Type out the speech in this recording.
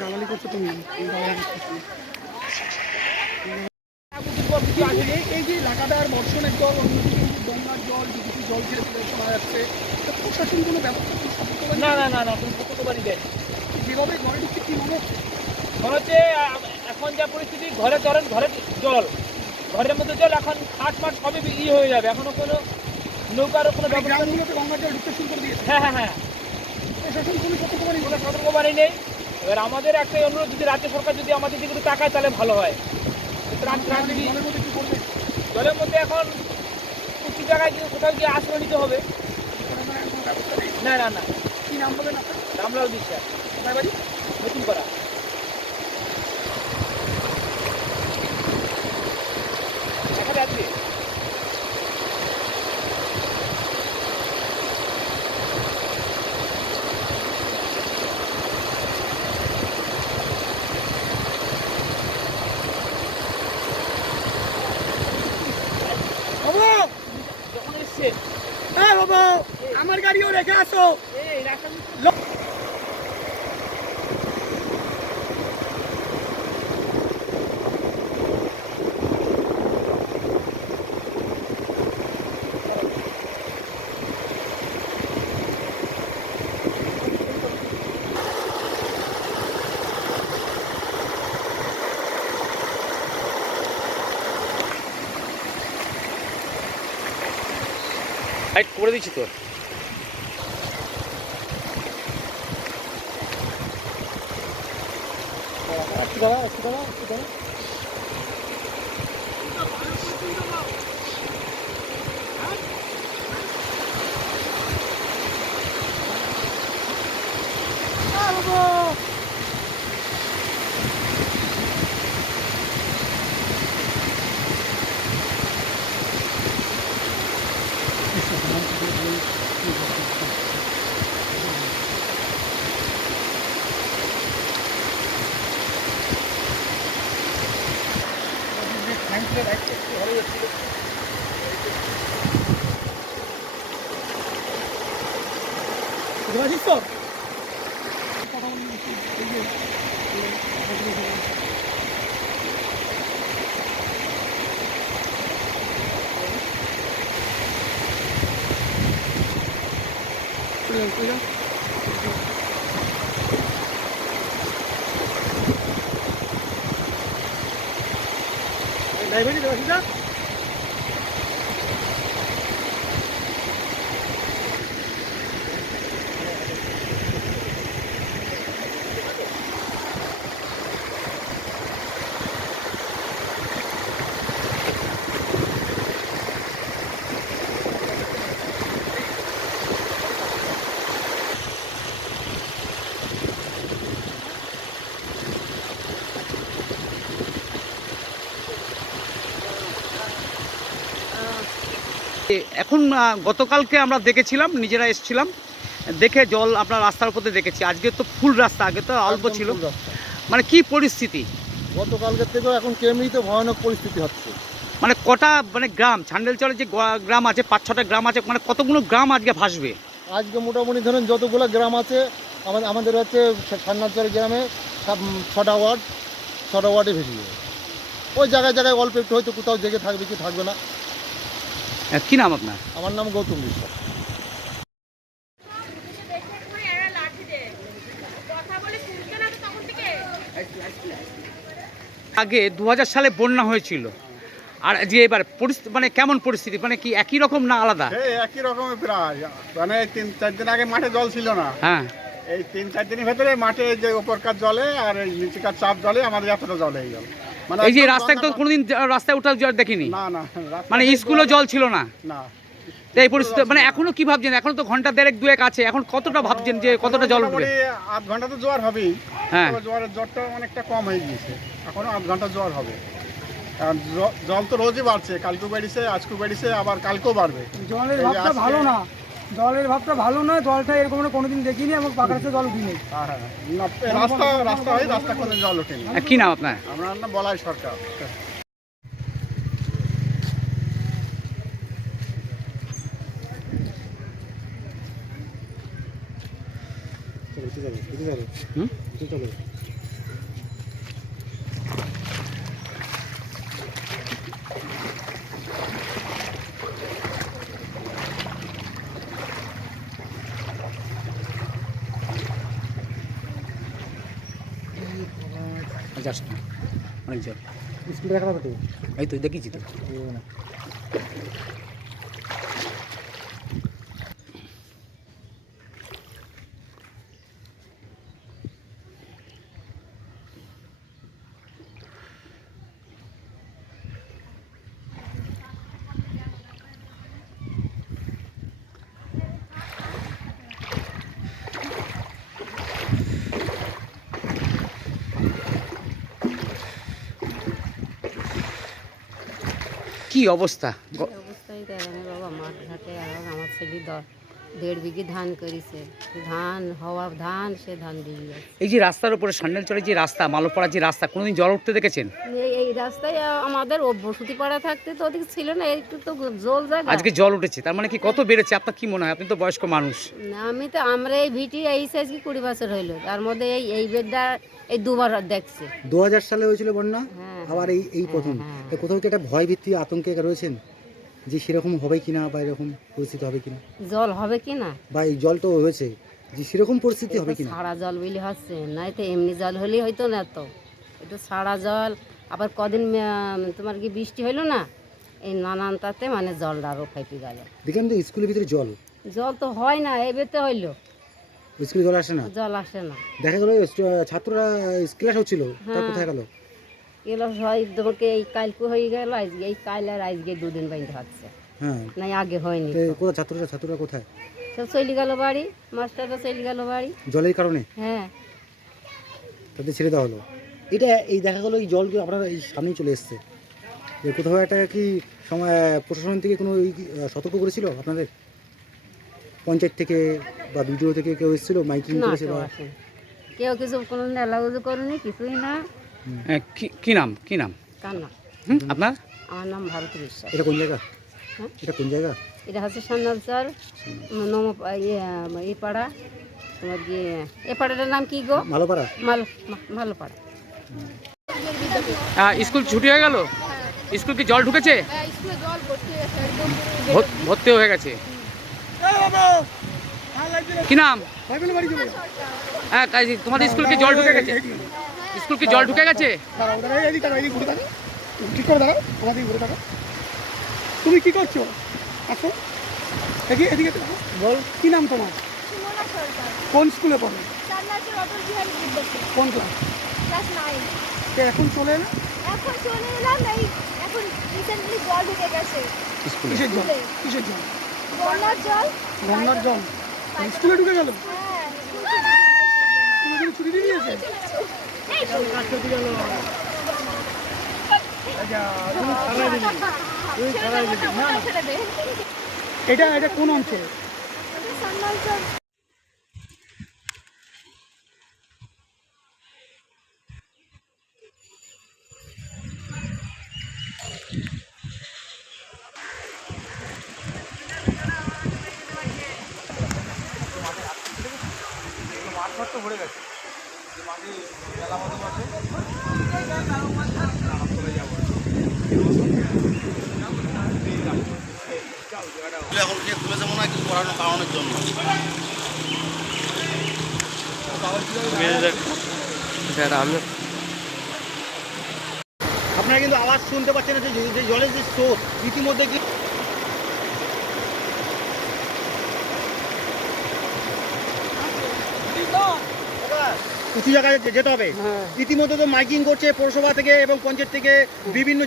গালালি করছো তুমি। এই যে লাগাতার বর্ষণের জল, অন্যদিকে গঙ্গার জল, ডিবিসি জল ছেড়ে শোনা যাচ্ছে, প্রশাসন কোনো ব্যবস্থা না না না না কোনো সতর্কবাণী দেয় যেভাবে ঘরে ঢুকছে কি মনে হচ্ছে? মনে হচ্ছে এখন যা পরিস্থিতি, ঘরে ধরেন ঘরের জল, ঘরের মধ্যে জল, এখন খাট মাঠ সবই হয়ে যাবে, এখনো কোনো নৌকারও কোনো ব্যবস্থা নেই। গঙ্গার জল ঢুকতে শুরু করে দিয়েছে। হ্যাঁ হ্যাঁ হ্যাঁ, প্রশাসন কোনো সতর্কবাণী নেই। এবার আমাদের একটাই অনুরোধ, যদি রাজ্য সরকার যদি আমাদের দিকে একটু তাকায় তাহলে ভালো হয়। জলের মধ্যে এখন উঁচু জায়গায় গিয়ে কোথাও গিয়ে আশ্রয় নিতে হবে। না না না। কি নাম বলেন আপনার? রামলাল বিশ্বাস। কোথায় বাড়ি? নতুন করা। দেখা যাচ্ছে যখন এসছে। হ্যাঁ বাবা, আমার গাড়িও রেখে আসো। লাইট করে দিচ্ছি তো। ড্রাইভারই দেওয়া এখন গতকালকে আমরা দেখেছিলাম, নিজেরা এসেছিলাম, দেখে জল আপনার রাস্তার উপরে দেখেছি। আজকে তো ফুল রাস্তা, আগে তো অল্প ছিল। মানে কি পরিস্থিতি? গতকালকের থেকেও এখন কেমনিতে ভয়ানক পরিস্থিতি হচ্ছে। মানে কটা মানে গ্রাম ছান্ডেলচরে যে গ্রাম আছে, 5-6টা গ্রাম আছে, মানে কতগুলো গ্রাম আজকে ভাসবে? আজকে মোটামুটি ধরেন যতগুলো গ্রাম আছে, আমাদের হচ্ছে ছান্নালচর গ্রামে 6টা ওয়ার্ডে ভেসে যাবে। ওই জায়গায় জায়গায় অল্প একটু হয়তো কোথাও জেগে থাকবে, কি থাকবে না। কি নাম আপনার? আমার নাম গৌতম বিশ্বাস। আগে 2000 সালে বন্যা হয়েছিল, আর যে এবার পরিস্থিতি মানে কেমন পরিস্থিতি, মানে কি একই রকম না আলাদা? একই রকমের প্রায়, মানে 3-4 দিন আগে মাঠে জল ছিল না। হ্যাঁ, এই 3-4 দিনের ভেতরে মাঠে যে উপরকার জলে আর নিচেকার চাপ জলে আমাদের এতটা জল হয়ে গেল। মানে এই যে রাস্তায় তো কোনোদিন রাস্তায় ওঠা জল দেখিনি। না না, মানে স্কুলে জল ছিল না। না, এই পরিস্থিতি মানে এখনো কি ভাবছেন? এখন তো ঘন্টা 1.5-2 আছে, এখন কতটা ভাবছেন যে কতটা জল উঠবে? আধ ঘন্টা তো জোয়ার হবেই। হ্যাঁ, জোয়ারের জলটা অনেকটা কম হয়ে গিয়েছে, এখনো আধ ঘন্টা জোয়ার হবে। কারণ জল তো রোজই বাড়ছে, কালকেও বেড়েছে, আজকেও বেড়েছে, আবার কালকেও বাড়বে। জলের ভাবটা ভালো না। জলের ভাবটা ভালো নয়, জলটা এরকম আমরা কোনোদিন দেখিনি এবং পাকা রাস্তায় জল উঠিনি। হ্যাঁ হ্যাঁ রাস্তা হয় রাস্তা কোনো জল ওঠেনি। কি নাম আপনার? আমার নাম বলাই সরকার। যাস না, অনেক জল। স্কুল দেখা তো, এই তো দেখেছি তো। কি অবস্থা? অবস্থায় দেখেন বাবা, মাঠ ঘাটে আর আমার ছেলে 1.5 বিঘি ধান করেছে, ধান হওয়া ধান, সে ধান ডুবে যাচ্ছে। এই যে রাস্তার উপরে সান্ডেলচরের যে রাস্তা, মালপাড়ার যে রাস্তা, কোনোদিন জল উঠতে দেখেছেন? এই রাস্তায় আমাদের বসতি পাড়া থাকতে তো ওদিকে ছিল না, একটু তো জল জায়গা। আজকে জল উঠেছে, তার মানে কি কত বেড়েছে? আপনার কি মনে হয়? আপনি তো বয়স্ক মানুষ। আমরা এই ভিটি এই সাইজ কি 20 বছর হইলো, তার মধ্যে এই বেডটা এই দুবার দেখছে। 2000 সালে হয়েছিল বন্যা, হ্যাঁ, আবার এই প্রথম। হ্যাঁ। তো কোথাও কি একটা ভয় ভীতি আতঙ্কে রয়েছেন যে সেরকম হবে কিনা বা এরকম পরিস্থিতি হবে কিনা, জল হবে কি না, বা এই জল তো হয়েছে যে সেরকম পরিস্থিতি হবে কিনা? সারা জল বলে হচ্ছে, নাই তো এমনি জল হলেই হয়তো না, তো একটু সারা জল। আবার কদিন তোমার কি বৃষ্টি হইলো না, এই নানান তাতে মানে জলটা আরও ফাইটে গেল। দেখলাম তো স্কুলের ভিতরে জল জল তো হয় না, এবারে হইলো স্কুলে জল আসে না, জল আসে না। দেখা গেল ছাত্ররা ক্লাস হচ্ছিল, তার হ্যাঁ। কোথায় গেল? এগুলো হয় তোমাকে এই কালকে হয়ে গেল, আজকে এই কাল আর আজকে 2 দিন বাইরে হচ্ছে, হ্যাঁ, নাই আগে হয়নি। তো কোথায় ছাত্ররা কোথায়? সব চলে গেল বাড়ি, মাস্টাররা চলে গেল বাড়ি। জলের কারণে হ্যাঁ, তাদের ছেড়ে দেওয়া হলো। এটা এই দেখা গেলো এই জলগুলো আপনারা এই সামনেই চলে এসছে, কোথাও একটা কি সময় প্রশাসন থেকে কোনো সতর্ক করেছিল আপনাদের? পঞ্চায়েত থেকে বা বিডিও থেকে কেউ এসেছিল, মাইকিং না করেছে? কেউ আসে, কেউ কিছু কোনো নেলাগুজু করেনি, কিছুই না। কি নাম? কি নাম কান্না। আপনার? আমার নাম ভারতী বিশ্বাস। এটা কোন জায়গা? হ্যাঁ? এটা কোন জায়গা? এটা হচ্ছে সান্নালচর এই পাড়া, তোমার কি এ পাড়াটার নাম কি গো? মালোপাড়া। ভালো পাড়া। স্কুল ছুটি হয়ে গেল? স্কুল কি জল ঢুকেছে? ভর্তি হয়ে গেছে। কি নাম? হ্যাঁ, তোমাদের স্কুল কি জল ঢুকে গেছে? স্কুল কি জল ঢুকে গেছে? ঠিক করে দাঁড়াও, আমাদের ঘুরে থাকো। তুমি কি করছো? আসো দেখি, এদিকে দেখো। বল, কি নাম তোমার? কোন স্কুলে পড়ো? কোন ক্লাস? এখন চলে এলে? এখন চলে এলাম, এই এখন রিসেন্টলি জল ঢুকে গেছে। কিসের জল? কিসের জল? গঙ্গার জল। গঙ্গার জল স্কুলে ঢুকে গেল? হ্যাঁ, স্কুলে ছুটি দিয়ে দিয়েছে? এটা কোন অঞ্চল? সান্নালচর। এখন কে খুলেছে মনে হয় কিছু করানোর কারণের জন্য। আপনারা কিন্তু আওয়াজ শুনতে পাচ্ছেন না, যে জলের যে স্রোত ইতিমধ্যে কি উঁচু জায়গায় যেতে হবে। ইতিমধ্যে তো মাইকিং করছে পৌরসভা থেকে এবং পঞ্চায়েত থেকে বিভিন্ন